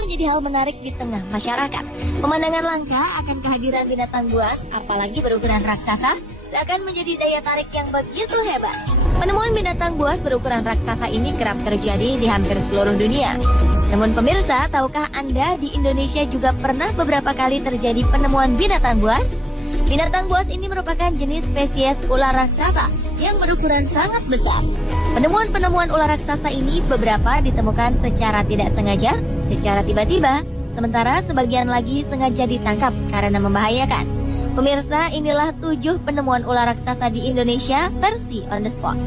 menjadi hal menarik di tengah masyarakat. Pemandangan langka akan kehadiran binatang buas, apalagi berukuran raksasa, akan menjadi daya tarik yang begitu hebat. Penemuan binatang buas berukuran raksasa ini kerap terjadi di hampir seluruh dunia. Namun pemirsa, tahukah Anda di Indonesia juga pernah beberapa kali terjadi penemuan binatang buas? Binatang buas ini merupakan jenis spesies ular raksasa yang berukuran sangat besar. Penemuan-penemuan ular raksasa ini beberapa ditemukan secara tidak sengaja, secara tiba-tiba, sementara sebagian lagi sengaja ditangkap karena membahayakan. Pemirsa, inilah 7 penemuan ular raksasa di Indonesia versi on the spot.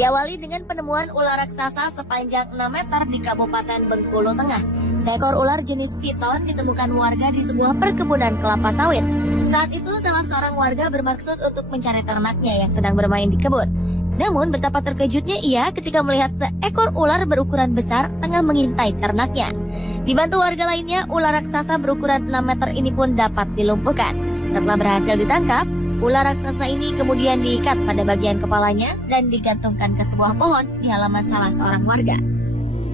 Diawali dengan penemuan ular raksasa sepanjang 6 meter di Kabupaten Bengkulu Tengah. Seekor ular jenis piton ditemukan warga di sebuah perkebunan kelapa sawit. Saat itu salah seorang warga bermaksud untuk mencari ternaknya yang sedang bermain di kebun. Namun betapa terkejutnya ia ketika melihat seekor ular berukuran besar tengah mengintai ternaknya. Dibantu warga lainnya, ular raksasa berukuran 6 meter ini pun dapat dilumpuhkan. Setelah berhasil ditangkap, ular raksasa ini kemudian diikat pada bagian kepalanya dan digantungkan ke sebuah pohon di halaman salah seorang warga.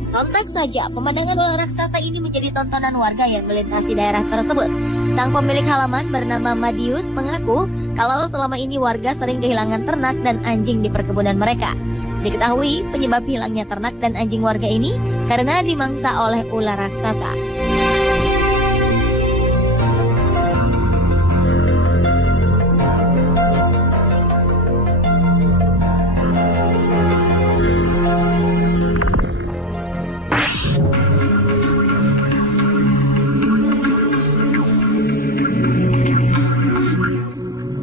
Sontak saja, pemandangan ular raksasa ini menjadi tontonan warga yang melintasi daerah tersebut. Sang pemilik halaman bernama Madius mengaku kalau selama ini warga sering kehilangan ternak dan anjing di perkebunan mereka. Diketahui penyebab hilangnya ternak dan anjing warga ini karena dimangsa oleh ular raksasa.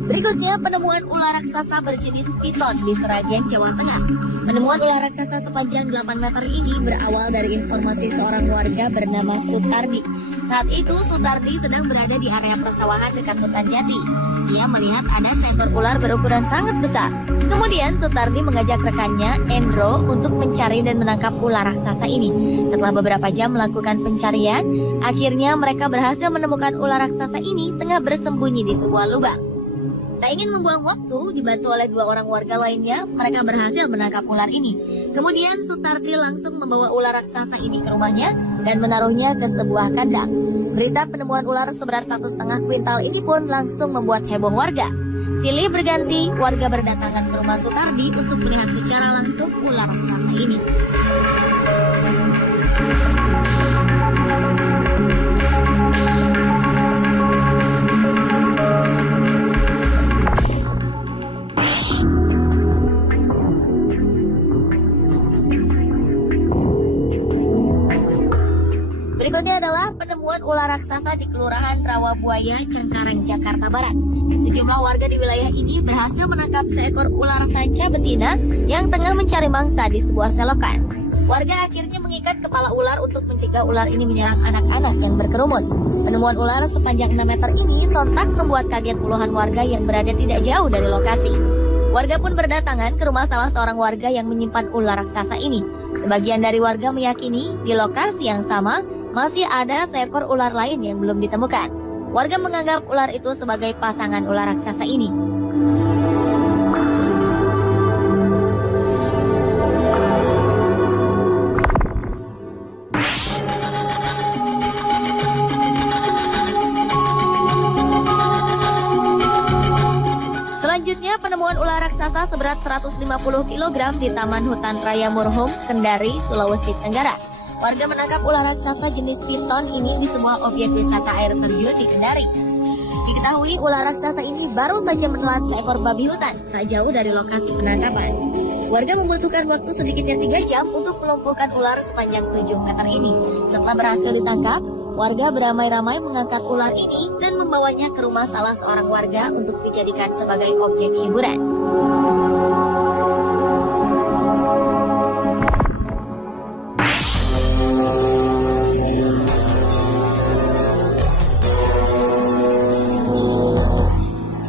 Berikutnya, penemuan ular raksasa berjenis piton di Sragen, Jawa Tengah. Penemuan ular raksasa sepanjang 8 meter ini berawal dari informasi seorang warga bernama Sutardi. Saat itu, Sutardi sedang berada di area persawahan dekat hutan jati. Ia melihat ada seekor ular berukuran sangat besar. Kemudian, Sutardi mengajak rekannya, Endro, untuk mencari dan menangkap ular raksasa ini. Setelah beberapa jam melakukan pencarian, akhirnya mereka berhasil menemukan ular raksasa ini tengah bersembunyi di sebuah lubang. Tak ingin membuang waktu, dibantu oleh 2 orang warga lainnya, mereka berhasil menangkap ular ini. Kemudian Sutardi langsung membawa ular raksasa ini ke rumahnya dan menaruhnya ke sebuah kandang. Berita penemuan ular seberat 1,5 kuintal ini pun langsung membuat heboh warga. Silih berganti, warga berdatangan ke rumah Sutardi untuk melihat secara langsung ular raksasa ini. Berikutnya adalah penemuan ular raksasa di Kelurahan Rawabuaya, Cengkareng, Jakarta Barat. Sejumlah warga di wilayah ini berhasil menangkap seekor ular sanca betina yang tengah mencari mangsa di sebuah selokan. Warga akhirnya mengikat kepala ular untuk mencegah ular ini menyerang anak-anak yang berkerumun. Penemuan ular sepanjang 6 meter ini sontak membuat kaget puluhan warga yang berada tidak jauh dari lokasi. Warga pun berdatangan ke rumah salah seorang warga yang menyimpan ular raksasa ini. Sebagian dari warga meyakini di lokasi yang sama masih ada seekor ular lain yang belum ditemukan. Warga menganggap ular itu sebagai pasangan ular raksasa ini. Selanjutnya, penemuan ular raksasa seberat 150 kg di Taman Hutan Raya Murhum, Kendari, Sulawesi Tenggara. Warga menangkap ular raksasa jenis piton ini di sebuah objek wisata air terjun di Kendari. Diketahui ular raksasa ini baru saja menelan seekor babi hutan tak jauh dari lokasi penangkapan. Warga membutuhkan waktu sedikitnya 3 jam untuk melumpuhkan ular sepanjang 7 meter ini. Setelah berhasil ditangkap, warga beramai-ramai mengangkat ular ini dan membawanya ke rumah salah seorang warga untuk dijadikan sebagai objek hiburan.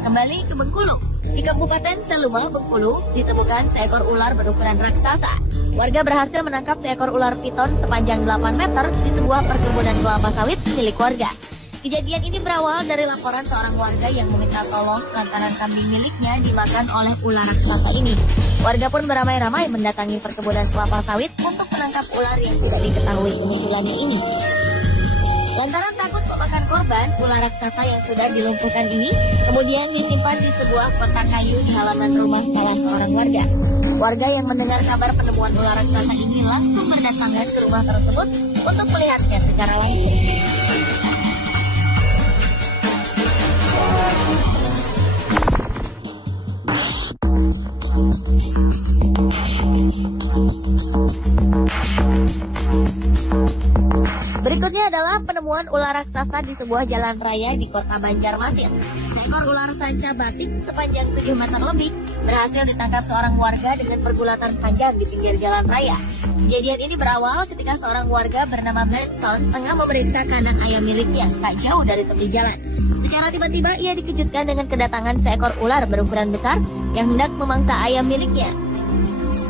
Kembali ke Bengkulu. Di Kabupaten Seluma, Bengkulu, ditemukan seekor ular berukuran raksasa. Warga berhasil menangkap seekor ular piton sepanjang 8 meter di sebuah perkebunan kelapa sawit milik warga. Kejadian ini berawal dari laporan seorang warga yang meminta tolong lantaran kambing miliknya dimakan oleh ular raksasa ini. Warga pun beramai-ramai mendatangi perkebunan kelapa sawit untuk menangkap ular yang tidak diketahui kemunculannya ini. Lantaran takut memakan korban, ular raksasa yang sudah dilumpuhkan ini kemudian disimpan di sebuah kotak kayu di halaman rumah salah seorang warga. Warga yang mendengar kabar penemuan ular raksasa ini langsung berdatangan ke rumah tersebut untuk melihatnya secara langsung. Berikutnya adalah penemuan ular raksasa di sebuah jalan raya di kota Banjarmasin. Seekor ular sanca batik sepanjang 7 meter lebih berhasil ditangkap seorang warga dengan pergulatan panjang di pinggir jalan raya. Kejadian ini berawal ketika seorang warga bernama Benson tengah memeriksa kandang ayam miliknya tak jauh dari tepi jalan. Secara tiba-tiba ia dikejutkan dengan kedatangan seekor ular berukuran besar yang hendak memangsa ayam miliknya.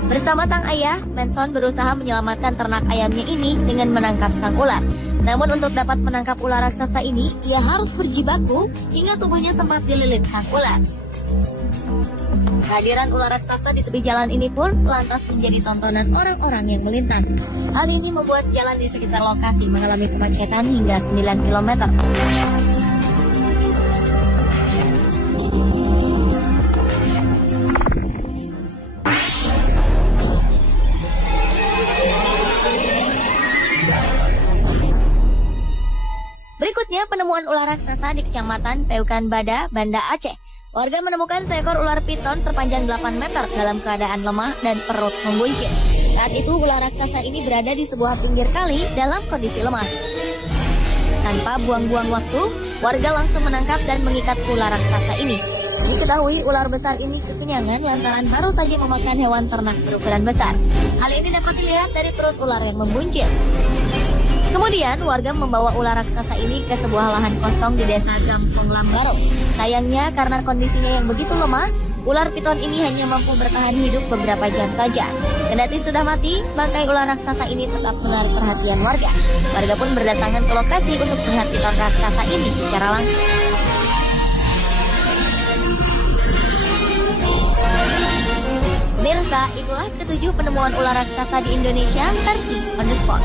Bersama sang ayah, Benson berusaha menyelamatkan ternak ayamnya ini dengan menangkap sang ular. Namun untuk dapat menangkap ular raksasa ini, ia harus berjibaku hingga tubuhnya sempat dililit sang ular. Kehadiran ular raksasa di tepi jalan ini pun lantas menjadi tontonan orang-orang yang melintas. Hal ini membuat jalan di sekitar lokasi mengalami kemacetan hingga 9 km. Berikutnya penemuan ular raksasa di Kecamatan Peukan Bada, Banda Aceh. Warga menemukan seekor ular piton sepanjang 8 meter dalam keadaan lemah dan perut membuncit. Saat itu ular raksasa ini berada di sebuah pinggir kali dalam kondisi lemas. Tanpa buang-buang waktu, warga langsung menangkap dan mengikat ular raksasa ini. Diketahui ular besar ini kekenyangan lantaran baru saja memakan hewan ternak berukuran besar. Hal ini dapat dilihat dari perut ular yang membuncit. Kemudian warga membawa ular raksasa ini ke sebuah lahan kosong di desa Gampung Lambaro. Sayangnya karena kondisinya yang begitu lemah, ular piton ini hanya mampu bertahan hidup beberapa jam saja. Kendati sudah mati, bangkai ular raksasa ini tetap menarik perhatian warga. Warga pun berdatangan ke lokasi untuk melihat piton raksasa ini secara langsung. Pemirsa, itulah ketujuh penemuan ular raksasa di Indonesia versi On The Spot.